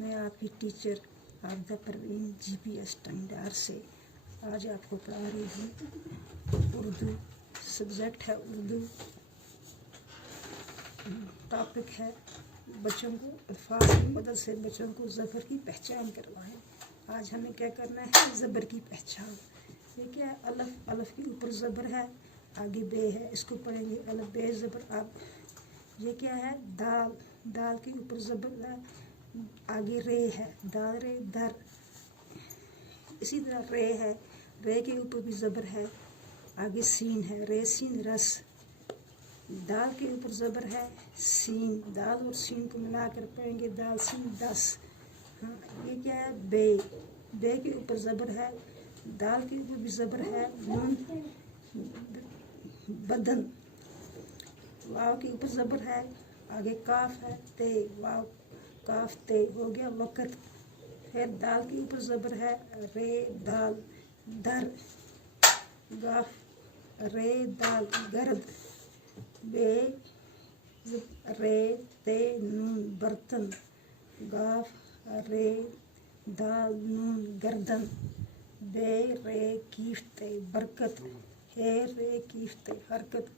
मैं आपकी teacher Abida Parveen GPS Tangdar से आज आपको पढ़ा रही हूँ उर्दू। सब्जेक्ट है उर्दू, टॉपिक है बच्चों को अल्फाज की मदद से बच्चों को ज़बर की पहचान करवाएं। आज हमें क्या करना है, ज़बर की पहचान। ये क्या है, अलफ, अलफ के ऊपर ज़बर है, आगे बे है, इसको पढ़ेंगे अलफ बे ज़बर अब। ये क्या है, दाल, दाल के ऊपर ज़बर है, आगे रे है, दाल रे दर। इसी तरह रे है, रे के ऊपर भी ज़बर है, आगे सीन है, रे सीन रस। दाल के ऊपर ज़बर है, सीन, दाल और सीन को मिलाकर पढ़ेंगे दाल सीन 10। हाँ, ये क्या है, बे, बे के ऊपर ज़बर है, दाल के ऊपर भी ज़बर है, नून बदन। वाव के ऊपर ज़बर है, आगे काफ है, ते, वाव काफ ते हो गया वक़्त। फिर दाल के ऊपर ज़बर है, रे दाल दर, गाफ रे दाल गर्द, बे रे ते नून बर्तन, गाफ रे दाल नून गर्दन, बे रे कीफ ते बरकत, हे रे कीफ ते हरकत।